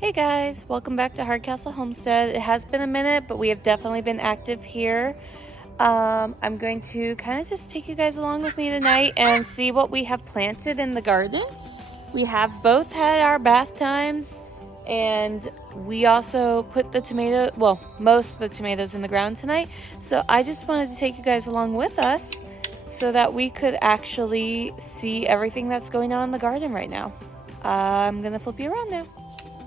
Hey guys, welcome back to Hardcastle Homestead. It has been a minute, but we have definitely been active here. I'm going to kind of just take you guys along with me tonight and see what we have planted in the garden. We have both had our bath times, and we also put most of the tomatoes in the ground tonight. So I just wanted to take you guys along with us so that we could actually see everything that's going on in the garden right now. I'm gonna flip you around now.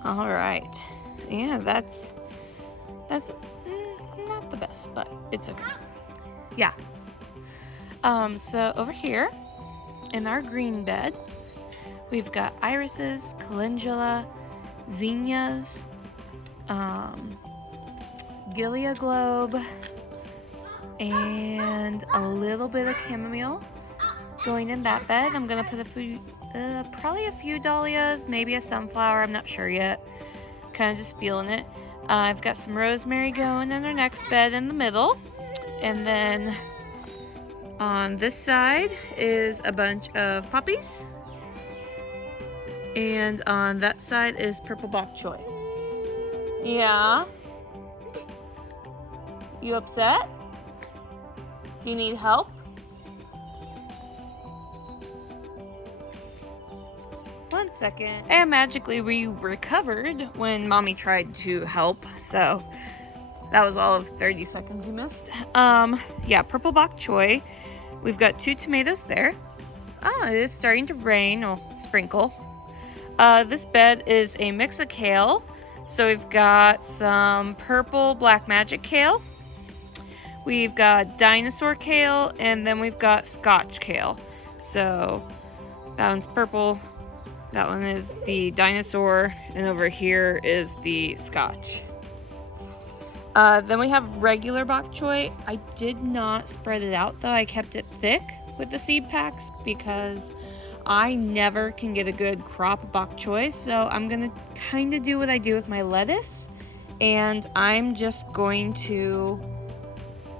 All right, yeah, that's not the best, but it's okay. Yeah. So over here in our green bed, we've got irises, calendula, zinnias, gilia globe, and a little bit of chamomile going in that bed. I'm gonna put probably a few dahlias, maybe a sunflower, I'm not sure yet. Kind of just feeling it. I've got some rosemary going in our next bed in the middle. And then on this side is a bunch of poppies. And on that side is purple bok choy. Yeah? You upset? Do you need help? One second. And magically we recovered when mommy tried to help, so that was all of 30 seconds you missed. Yeah, purple bok choy. We've got 2 tomatoes there. It is starting to rain or sprinkle. This bed is a mix of kale. So we've got some purple black magic kale. We've got dinosaur kale, and then we've got scotch kale. So that one's purple. That one is the dinosaur, and over here is the scotch. Then we have regular bok choy. I did not spread it out though. I kept it thick with the seed packs because I never can get a good crop of bok choy. So I'm gonna kind of do what I do with my lettuce, and I'm just going to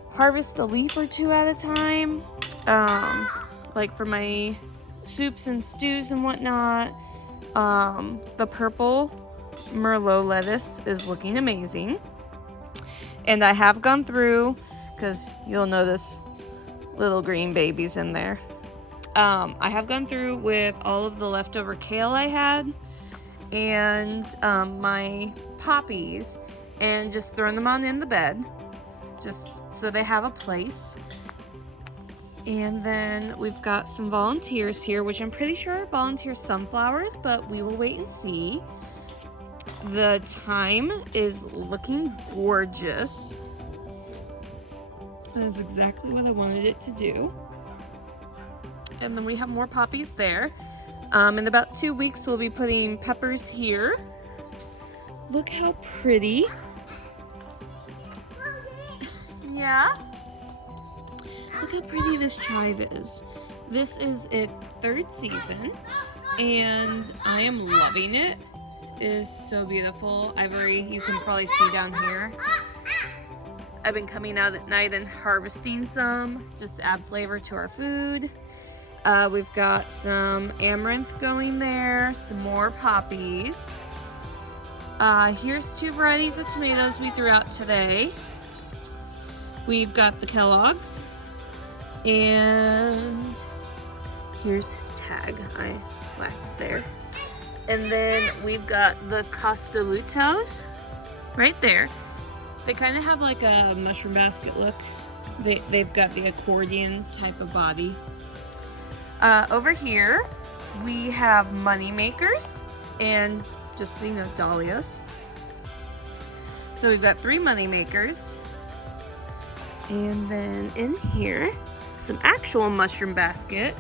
harvest a leaf or 2 at a time, like for my soups and stews and whatnot. The purple Merlot lettuce is looking amazing. And I have gone through, because you'll notice little green babies in there. I have gone through with all of the leftover kale I had and my poppies and just thrown them on in the bed, just so they have a place. And then we've got some volunteers here, which I'm pretty sure are volunteer sunflowers, but we will wait and see. The thyme is looking gorgeous. That is exactly what I wanted it to do. And then we have more poppies there. In about 2 weeks, we'll be putting peppers here. Look how pretty. Yeah? Look how pretty this chive is. This is its 3rd season, and I am loving it. It is so beautiful. Ivory, you can probably see down here. I've been coming out at night and harvesting some, just to add flavor to our food. We've got some amaranth going there, some more poppies. Here's 2 varieties of tomatoes we threw out today. We've got the Kellogg's. And here's his tag. I slacked there. And then we've got the Castellutos right there. They kind of have like a mushroom basket look. They've got the accordion type of body. Over here, we have money makers and just so you know, dahlias. So we've got 3 money makers. And then in here, some actual mushroom basket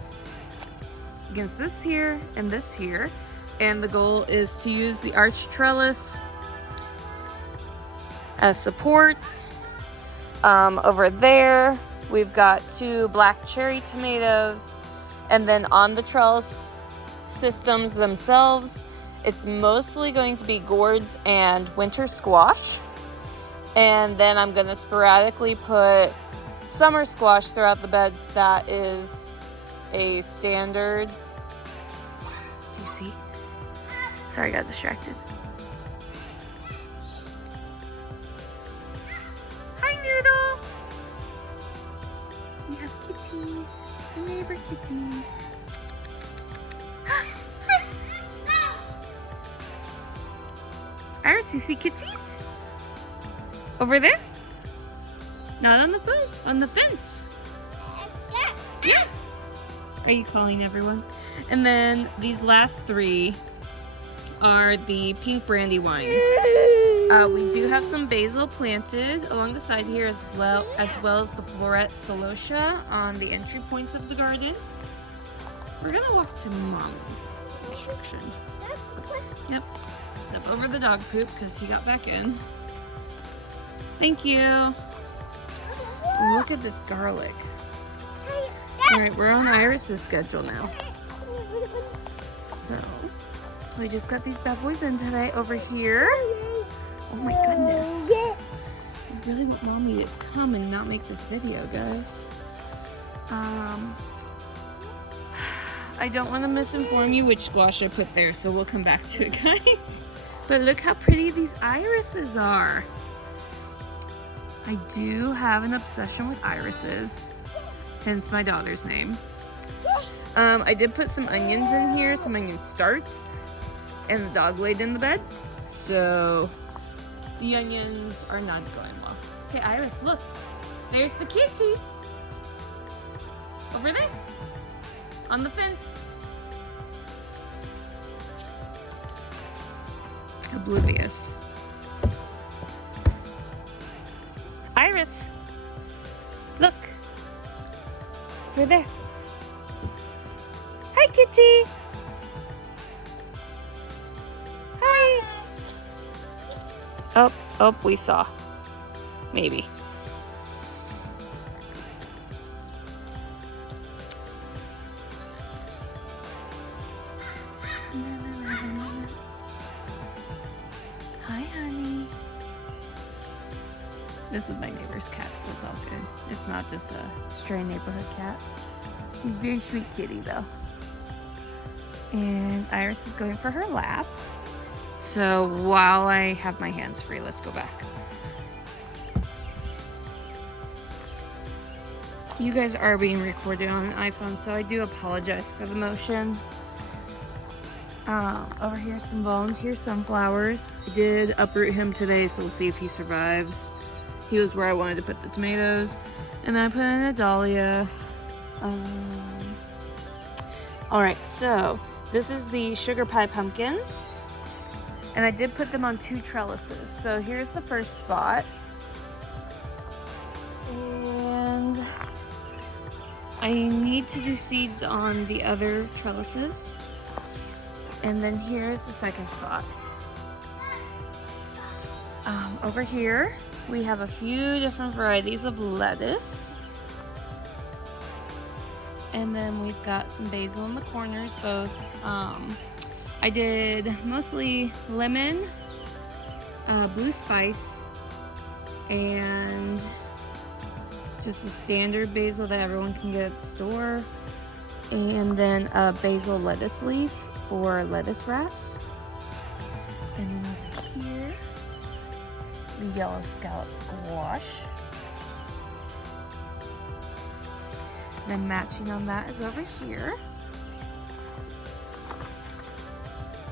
against this here and this here. And the goal is to use the arch trellis as supports. Over there, we've got 2 black cherry tomatoes. And then on the trellis systems themselves, it's mostly going to be gourds and winter squash. And then I'm gonna sporadically put summer squash throughout the beds. That is a standard. Do you see? Sorry, I got distracted. have kitties. The neighbor kitties. Iris, you see kitties? Over there? Not on the phone, on the fence. Yeah. Are you calling everyone? And then these last 3 are the pink brandy wines. We do have some basil planted along the side here as well as the floret celosia on the entry points of the garden. We're gonna walk to Mommy's instruction. Yep. Step over the dog poop because he got back in. Thank you. Look at this garlic. Alright, we're on Iris's schedule now. So, we just got these bad boys in today over here. Oh my goodness. I really want Mommy to come and not make this video, guys. I don't want to misinform you which squash I put there, so we'll come back to it, guys. But look how pretty these irises are. I do have an obsession with irises, hence my daughter's name. I did put some onions in here, some onion starts, and the dog laid in the bed, so the onions are not going well. Okay, Iris, look. There's the kitty. Over there. On the fence. Oblivious. Iris. Look. Over there. Hi, kitty. Hi. Oh, we saw. Maybe. Hi, honey. This is my neighbor's cat, so it's all good. It's not just a stray neighborhood cat. He's a very sweet kitty, though. And Iris is going for her lap. So while I have my hands free, let's go back. You guys are being recorded on an iPhone, so I do apologize for the motion. Over here, some volunteer sunflowers. I did uproot him today, so we'll see if he survives. He was where I wanted to put the tomatoes. And then I put in a dahlia. Alright, so this is the sugar pie pumpkins. And I did put them on 2 trellises. So here's the first spot. And I need to do seeds on the other trellises. And then here's the second spot. Over here, we have a few different varieties of lettuce. And then we've got some basil in the corners, both. I did mostly lemon, blue spice, and just the standard basil that everyone can get at the store. And then a basil lettuce leaf for lettuce wraps. And then over here, the yellow scallop squash. Then matching on that is over here.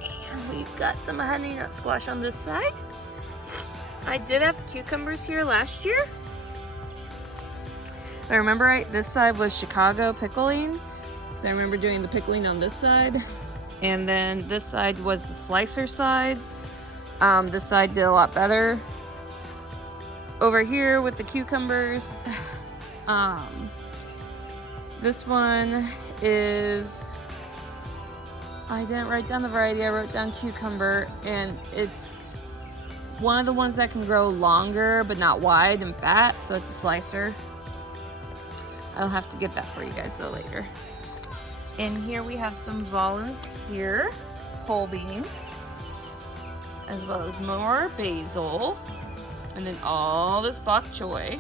And we've got some honey nut squash on this side. I did have cucumbers here last year. If I remember right, this side was Chicago pickling. So I remember doing the pickling on this side. And then this side was the slicer side. This side did a lot better. Over here with the cucumbers, this one is, I didn't write down the variety, I wrote down cucumber, and it's one of the ones that can grow longer but not wide and fat, so it's a slicer. I'll have to get that for you guys though later. And here we have some volunteer pole beans, as well as more basil, and then all this bok choy.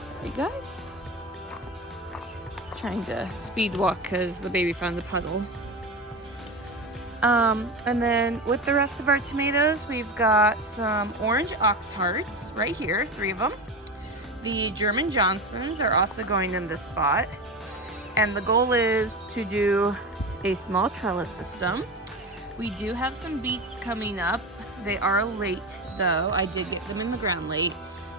Sorry guys. Trying to speed walk because the baby found the puddle. And then with the rest of our tomatoes, we've got some orange ox hearts right here, 3 of them. The German Johnsons are also going in this spot. And the goal is to do a small trellis system. We do have some beets coming up. They are late though. I did get them in the ground late.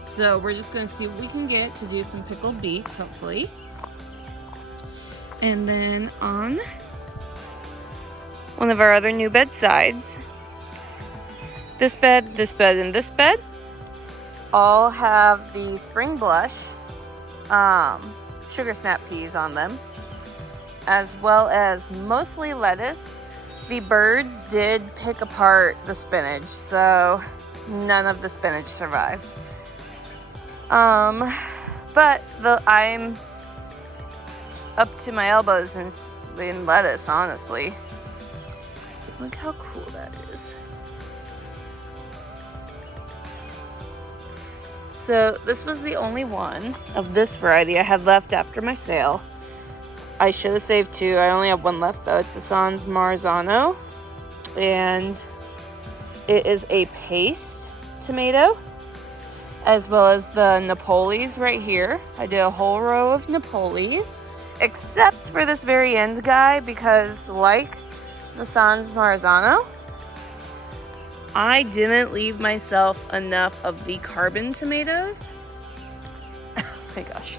So we're just gonna see what we can get to do some pickled beets, hopefully. And then on one of our other new bedsides, this bed, and this bed all have the spring blush sugar snap peas on them, as well as mostly lettuce. The birds did pick apart the spinach, so none of the spinach survived. But I'm up to my elbows in lettuce, honestly. Look how cool that is. So this was the only one of this variety I had left after my sale. I should have saved two. I only have one left though. It's the Sans Marzano, and it is a paste tomato, as well as the Napolis right here. I did a whole row of Napolis, except for this very end guy, because like the Sans Marzano, I didn't leave myself enough of the carbon tomatoes. Oh my gosh.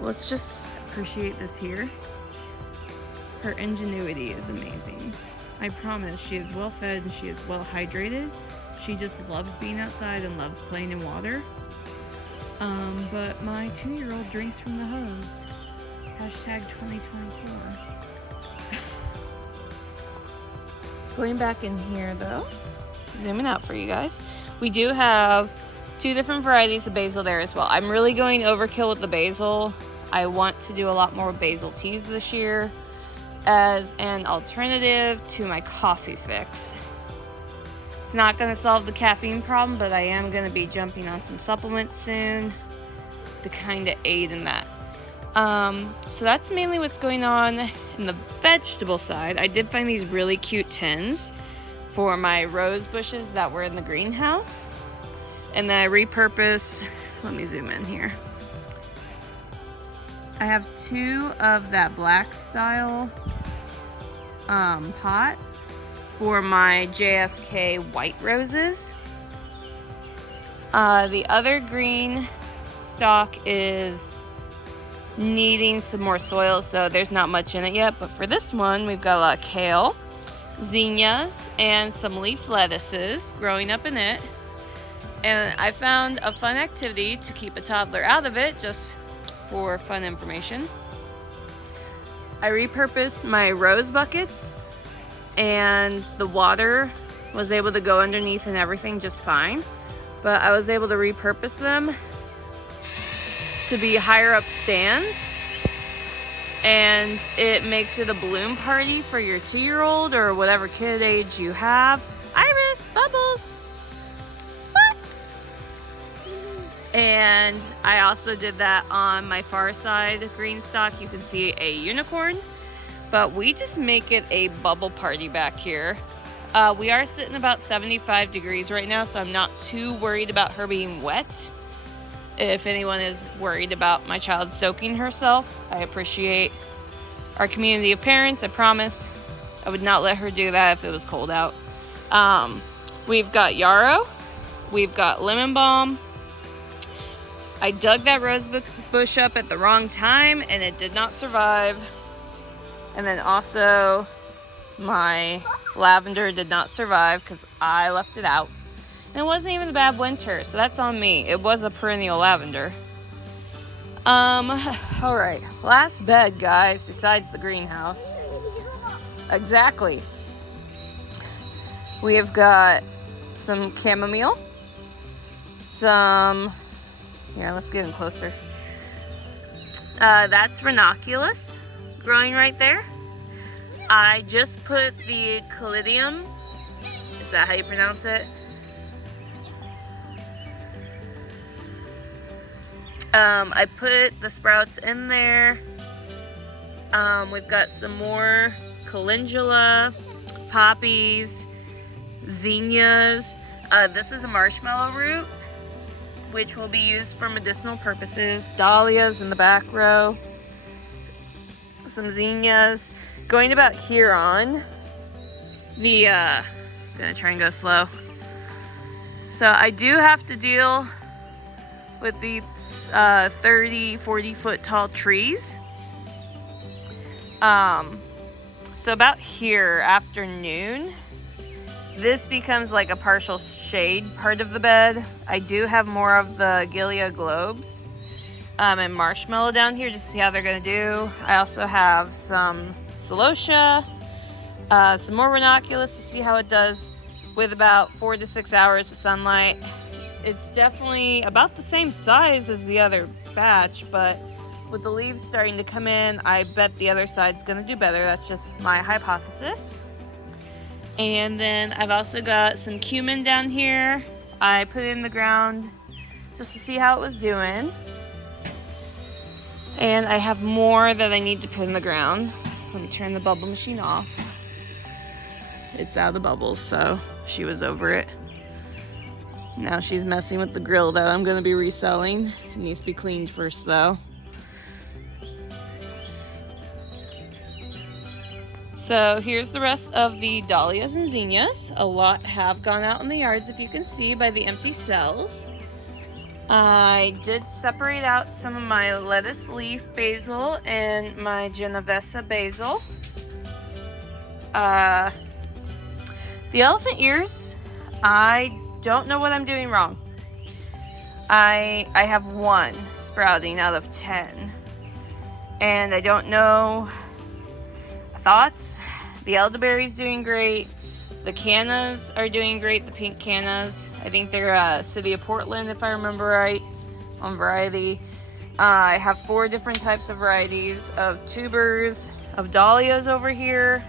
Let's just appreciate this here. Her ingenuity is amazing. I promise she is well fed and she is well hydrated. She just loves being outside and loves playing in water. But my 2-year-old drinks from the hose. Hashtag 2024. Going back in here though, zooming out for you guys, we do have 2 different varieties of basil there as well. I'm really going overkill with the basil. I want to do a lot more basil teas this year as an alternative to my coffee fix. It's not going to solve the caffeine problem, but I am going to be jumping on some supplements soon to kind of aid in that. So that's mainly what's going on in the vegetable side. I did find these really cute tins for my rose bushes that were in the greenhouse. And then I repurposed, let me zoom in here. I have 2 of that black style pot for my JFK white roses. The other green stalk is needing some more soil, so there's not much in it yet, but for this one we've got a lot of kale, zinnias, and some leaf lettuces growing up in it. And I found a fun activity to keep a toddler out of it, just for fun information. I repurposed my rose buckets, and the water was able to go underneath and everything just fine, but I was able to repurpose them to be higher up stands, and it makes it a balloon party for your 2-year-old or whatever kid age you have. Iris, Bubbles! What? And I also did that on my far side green stalk. You can see a unicorn, but we just make it a bubble party back here. We are sitting about 75 degrees right now, so I'm not too worried about her being wet. If anyone is worried about my child soaking herself, I appreciate our community of parents. I promise I would not let her do that if it was cold out. We've got yarrow, we've got lemon balm. I dug that rose bush up at the wrong time and it did not survive. And then also my lavender did not survive because I left it out. And it wasn't even a bad winter, so that's on me. It was a perennial lavender. Alright. Last bed, guys, besides the greenhouse. Exactly. We have got some chamomile. Some... Here, let's get in closer. That's ranunculus growing right there. I just put the caladium. Is that how you pronounce it? I put the sprouts in there. We've got some more calendula, poppies, zinnias. This is a marshmallow root. which will be used for medicinal purposes. Dahlias in the back row. Some zinnias. Going about here on the, gonna try and go slow. So I do have to deal with these 30, 40 foot tall trees. So about here, afternoon, this becomes like a partial shade part of the bed. I do have more of the Gilead globes and marshmallow down here just to see how they're gonna do. I also have some celosia, some more ranunculus to see how it does with about 4 to 6 hours of sunlight. It's definitely about the same size as the other batch, but with the leaves starting to come in, I bet the other side's gonna do better. That's just my hypothesis. And then I've also got some cumin down here. I put it in the ground just to see how it was doing. And I have more that I need to put in the ground. Let me turn the bubble machine off. It's out of the bubbles, so she was over it. Now she's messing with the grill that I'm gonna be reselling. It needs to be cleaned first though. So here's the rest of the dahlias and zinnias. A lot have gone out in the yards, if you can see by the empty cells. I did separate out some of my lettuce leaf basil and my Genovese basil. The elephant ears, I don't know what I'm doing wrong. I have one sprouting out of 10. And I don't know. Thoughts? The elderberry's doing great. The cannas are doing great, the pink cannas. I think they're City of Portland, if I remember right, on variety. I have 4 different types of varieties of tubers, of dahlias over here.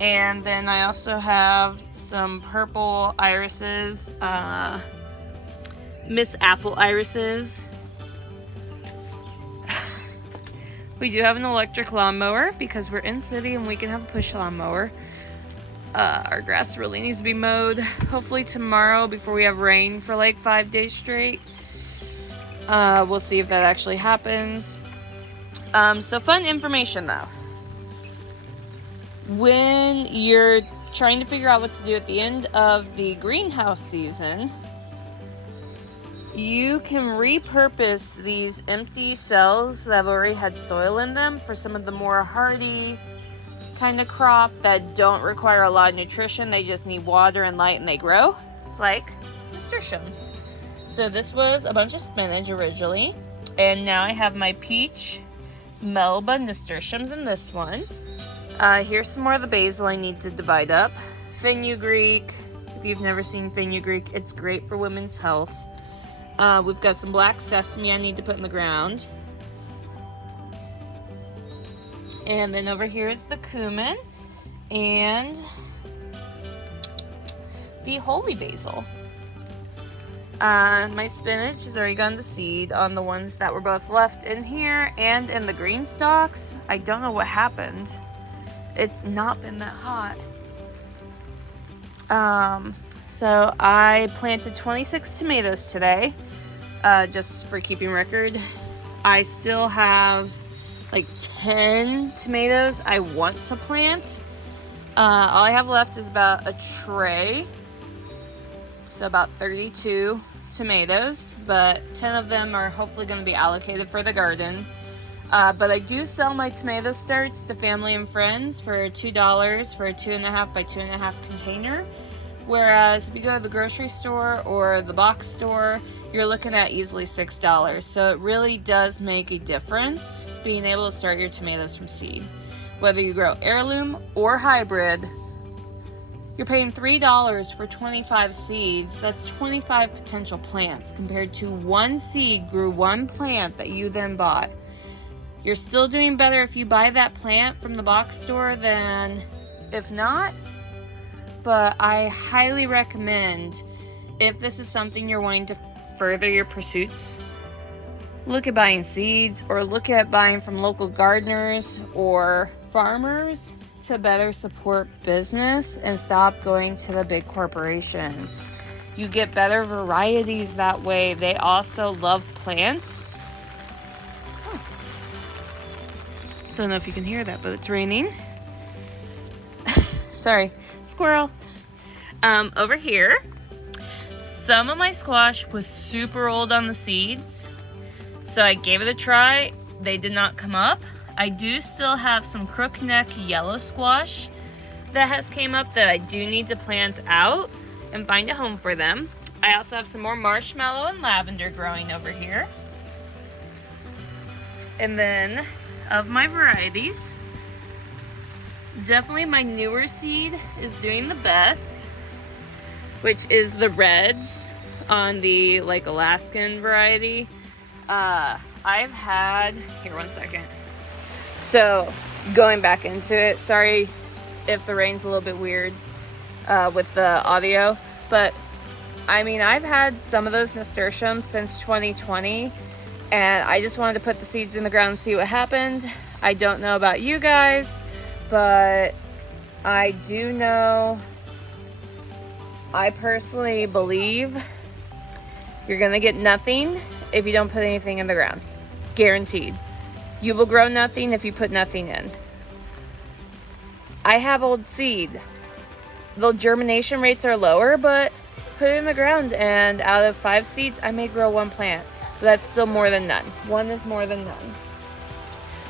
And then I also have some purple irises, Miss Apple irises. We do have an electric lawnmower because we're in city and we can have a push lawnmower. Our grass really needs to be mowed. Hopefully tomorrow before we have rain for like 5 days straight. We'll see if that actually happens. So fun information though. When you're trying to figure out what to do at the end of the greenhouse season, you can repurpose these empty cells that have already had soil in them for some of the more hardy kind of crop that don't require a lot of nutrition. They just need water and light and they grow, like nasturtiums. So this was a bunch of spinach originally, and now I have my peach Melba nasturtiums in this one. Here's some more of the basil I need to divide up. Fenugreek, if you've never seen fenugreek, it's great for women's health. We've got some black sesame I need to put in the ground. And then over here is the cumin and the holy basil. My spinach has already gone to seed on the ones that were both left in here and in the green stalks. I don't know what happened. It's not been that hot. So I planted 26 tomatoes today, just for keeping record. I still have like 10 tomatoes I want to plant. All I have left is about a tray, so about 32 tomatoes, but 10 of them are hopefully going to be allocated for the garden. But I do sell my tomato starts to family and friends for $2 for a 2.5 by 2.5 container. Whereas if you go to the grocery store or the box store, you're looking at easily $6. So it really does make a difference being able to start your tomatoes from seed. Whether you grow heirloom or hybrid, you're paying $3 for 25 seeds. That's 25 potential plants compared to one seed grew one plant that you then bought. You're still doing better if you buy that plant from the box store than if not. But I highly recommend, if this is something you're wanting to further your pursuits, look at buying seeds or look at buying from local gardeners or farmers to better support business and stop going to the big corporations. You get better varieties that way. They also love plants. Oh. Don't know if you can hear that, but it's raining. Sorry, squirrel. Over here, some of my squash was super old on the seeds, so I gave it a try. They did not come up. I do still have some crookneck yellow squash that has came up that I do need to plant out and find a home for them. I also have some more marshmallow and lavender growing over here. And then of my varieties, definitely my newer seed is doing the best, which is the reds on the like Alaskan variety. I've had, here, one second. So going back into it, sorry if the rain's a little bit weird with the audio, but I mean, I've had some of those nasturtiums since 2020, and I just wanted to put the seeds in the ground and see what happened. I don't know about you guys, but I do know, I personally believe you're gonna get nothing if you don't put anything in the ground. It's guaranteed. You will grow nothing if you put nothing in. I have old seed. The germination rates are lower, but put it in the ground, and out of 5 seeds, I may grow 1 plant. But that's still more than none. 1 is more than none.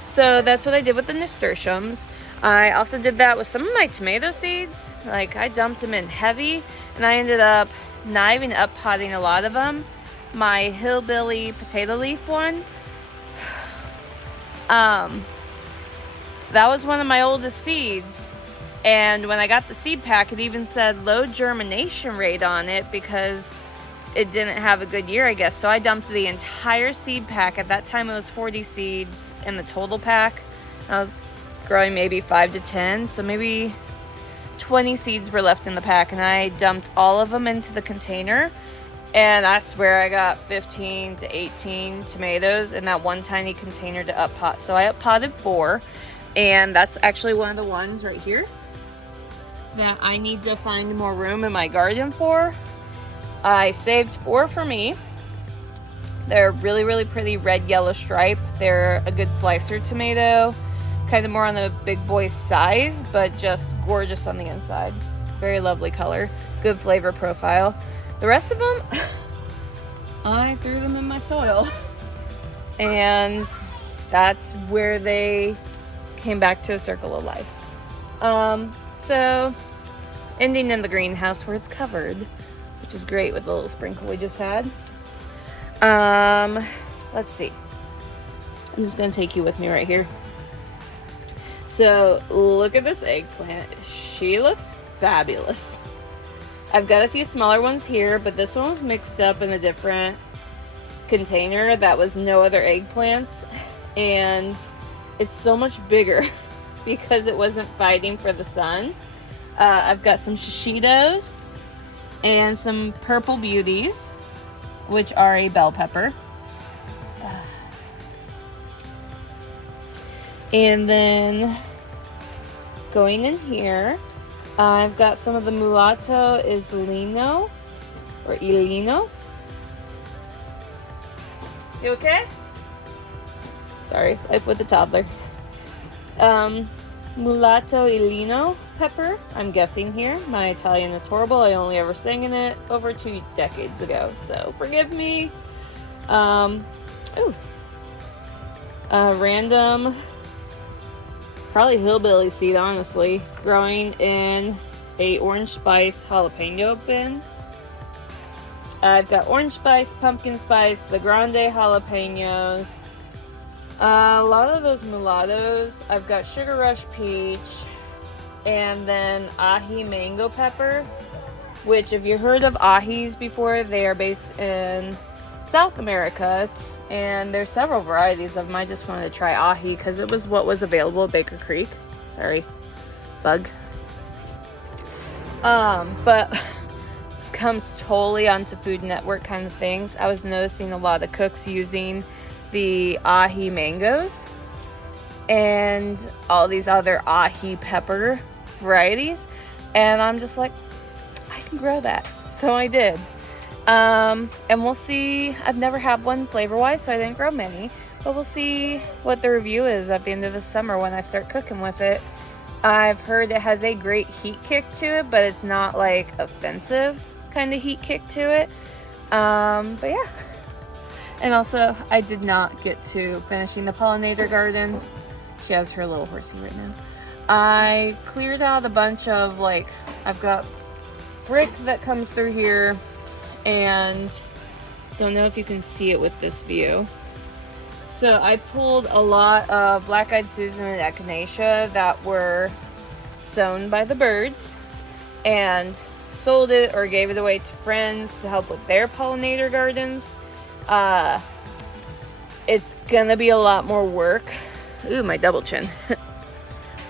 So that's what I did with the nasturtiums. I also did that with some of my tomato seeds. Like, I dumped them in heavy, and I ended up not even up potting a lot of them. My hillbilly potato leaf one, that was one of my oldest seeds. And when I got the seed pack, it even said low germination rate on it because it didn't have a good year, I guess. So I dumped the entire seed pack. At that time, it was 40 seeds in the total pack. I was growing maybe 5 to 10, so maybe 20 seeds were left in the pack, and I dumped all of them into the container. And I swear I got 15 to 18 tomatoes in that one tiny container to up pot. So I up potted 4, and that's actually one of the ones right here that I need to find more room in my garden for. I saved 4 for me. They're really, really pretty red yellow stripe. They're a good slicer tomato, kind of more on the big boy size, but just gorgeous on the inside. Very lovely color, good flavor profile. The rest of them, I threw them in my soil, and that's where they came back to a circle of life. So ending in the greenhouse where it's covered, which is great with the little sprinkle we just had. Let's see. I'm just gonna take you with me right here. So look at this eggplant. She looks fabulous. I've got a few smaller ones here, but this one was mixed up in a different container that was no other eggplants, and it's so much bigger because it wasn't fighting for the sun. I've got some shishitos and some purple beauties, which are a bell pepper. And then going in here, I've got some of the mulatto islino, or ilino. You okay? Sorry, life with the toddler. Mulatto ilino pepper, I'm guessing here. My Italian is horrible. I only ever sang in it over 2 decades ago, so forgive me. Random, probably hillbilly seed, honestly, growing in a orange spice jalapeno bin. I've got orange spice, pumpkin spice, the grande jalapenos. A lot of those mulattos. I've got sugar rush peach, and then ahi mango pepper, which, if you've heard of ahis before, they are based in South America, and there's several varieties of them. I just wanted to try ahi because it was what was available at Baker Creek. Sorry, bug. But this comes totally onto Food Network kind of things. I was noticing a lot of cooks using the ahi mangoes and all these other ahi pepper varieties, and I'm just like, I can grow that. So I did. And we'll see. I've never had one flavor-wise, so I didn't grow many. But we'll see what the review is at the end of the summer when I start cooking with it. I've heard it has a great heat kick to it, but it's not like offensive kind of heat kick to it. But yeah. And also, I did not get to finishing the pollinator garden. She has her little horsey right now. I cleared out a bunch of, like, I've got brick that comes through here, and don't know if you can see it with this view. So I pulled a lot of black-eyed Susan and echinacea that were sown by the birds and sold it or gave it away to friends to help with their pollinator gardens. It's gonna be a lot more work. Ooh, my double chin.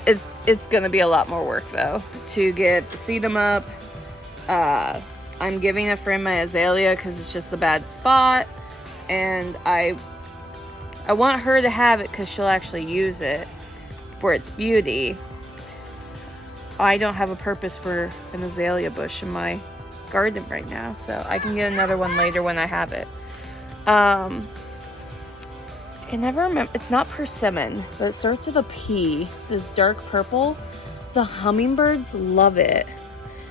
It's gonna be a lot more work though to seed them up. I'm giving a friend my azalea because it's just a bad spot, and I want her to have it because she'll actually use it for its beauty. I don't have a purpose for an azalea bush in my garden right now, so I can get another one later when I have it. I can never remember. It's not persimmon, but it starts with a P. This dark purple. The hummingbirds love it.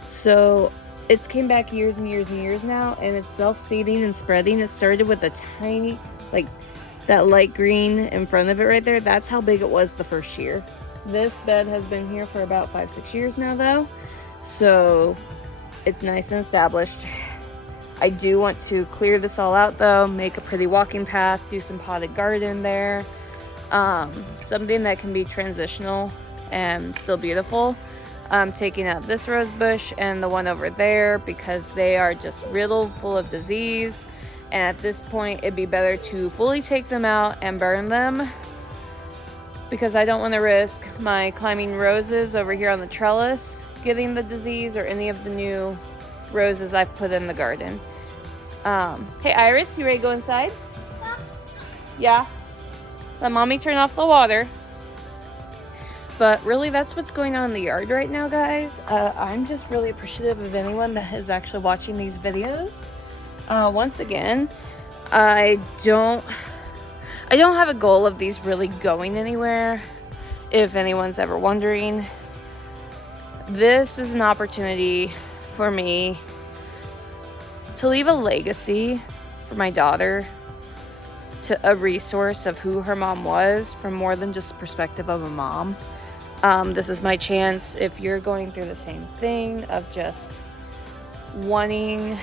So it's came back years and years and years now, and it's self-seeding and spreading. It started with a tiny, like that light green in front of it right there. That's how big it was the first year. This bed has been here for about 5-6 years now though, so it's nice and established. I do want to clear this all out though, make a pretty walking path, do some potted garden there, something that can be transitional and still beautiful. I'm taking out this rose bush and the one over there because they are just riddled full of disease, and at this point it'd be better to fully take them out and burn them because I don't want to risk my climbing roses over here on the trellis getting the disease or any of the new roses I've put in the garden. Hey Iris, you ready to go inside? Yeah? Let mommy turn off the water. But really, that's what's going on in the yard right now, guys. I'm just really appreciative of anyone that is actually watching these videos. Once again, I don't have a goal of these really going anywhere. If anyone's ever wondering, this is an opportunity for me to leave a legacy for my daughter, to a resource of who her mom was from more than just the perspective of a mom. This is my chance, if you're going through the same thing of just wanting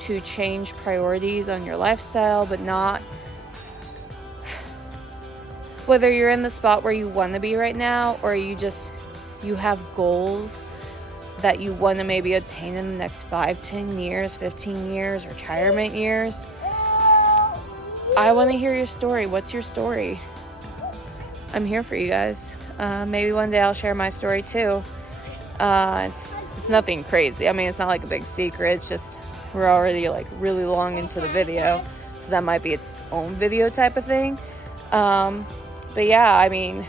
to change priorities on your lifestyle, but not, whether you're in the spot where you want to be right now, or you have goals that you want to maybe attain in the next 5, 10 years, 15 years, retirement years. I want to hear your story. What's your story? I'm here for you guys. Maybe one day I'll share my story too. It's nothing crazy. I mean, it's not like a big secret. It's just we're already like really long into the video, so that might be its own video type of thing. But yeah, I mean,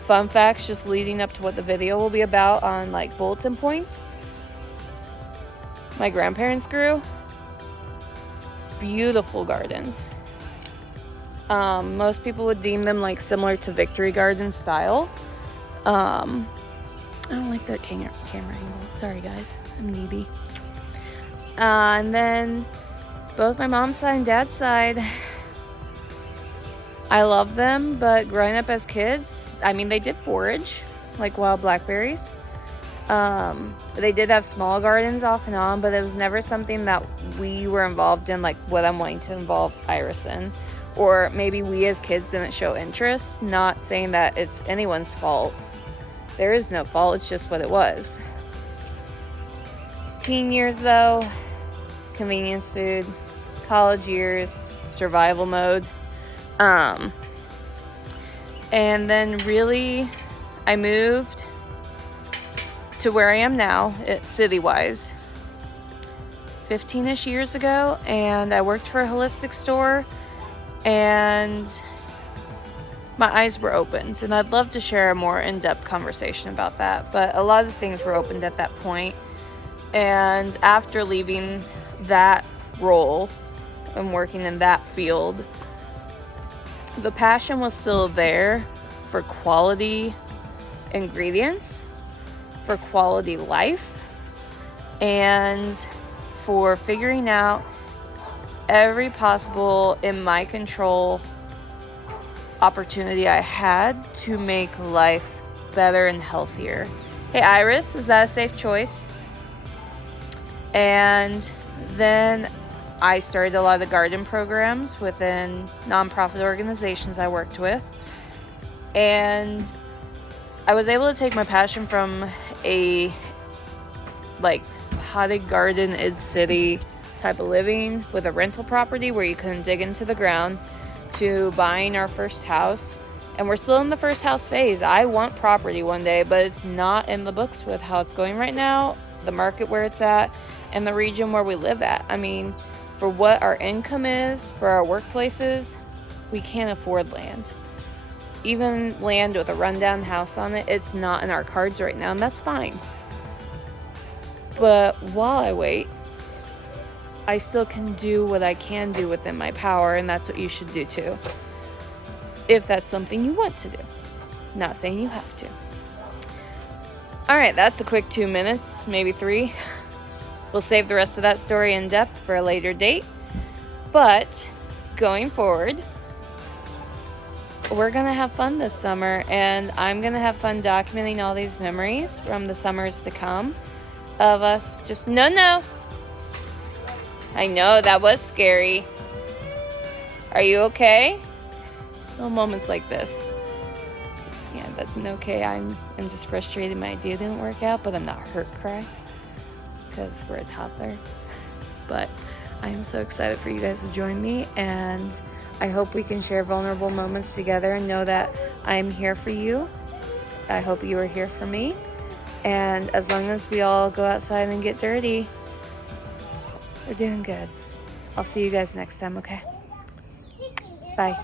fun facts just leading up to what the video will be about on like bulletin points. My grandparents grew beautiful gardens. Most people would deem them like similar to Victory Garden style. I don't like that camera angle. Sorry guys, I'm needy. And then both my mom's side and dad's side, I love them, but growing up as kids, I mean, they did forage like wild blackberries. They did have small gardens off and on, but it was never something that we were involved in like what I'm wanting to involve Iris in. Or maybe we as kids didn't show interest. Not saying that it's anyone's fault. There is no fault, it's just what it was. Teen years though, convenience food. College years, survival mode. And then really, I moved to where I am now, city-wise, 15-ish years ago, and I worked for a holistic store, and my eyes were opened, and I'd love to share a more in-depth conversation about that, but a lot of things were opened at that point. And after leaving that role and working in that field, the passion was still there for quality ingredients, for quality life, and for figuring out every possible in my control opportunity I had to make life better and healthier. Hey Iris, is that a safe choice? And then I started a lot of the garden programs within nonprofit organizations I worked with. And I was able to take my passion from a like potted garden id city type of living with a rental property where you couldn't dig into the ground to buying our first house. And we're still in the first house phase. I want property one day, but it's not in the books with how it's going right now, the market where it's at, and the region where we live at. I mean, for what our income is, for our workplaces, we can't afford land. Even land with a rundown house on it, it's not in our cards right now, and that's fine. But while I wait, I still can do what I can do within my power, and that's what you should do too. If that's something you want to do. Not saying you have to. Alright, that's a quick 2 minutes, maybe 3. We'll save the rest of that story in depth for a later date. But going forward, we're gonna have fun this summer, and I'm gonna have fun documenting all these memories from the summers to come of us just no. I know that was scary. Are you okay? Little moments like this. Yeah, that's an okay. I'm just frustrated my idea didn't work out, but I'm not hurt cry because we're a toddler. But I am so excited for you guys to join me, and I hope we can share vulnerable moments together and know that I am here for you. I hope you are here for me. And as long as we all go outside and get dirty, we're doing good. I'll see you guys next time, okay? Bye.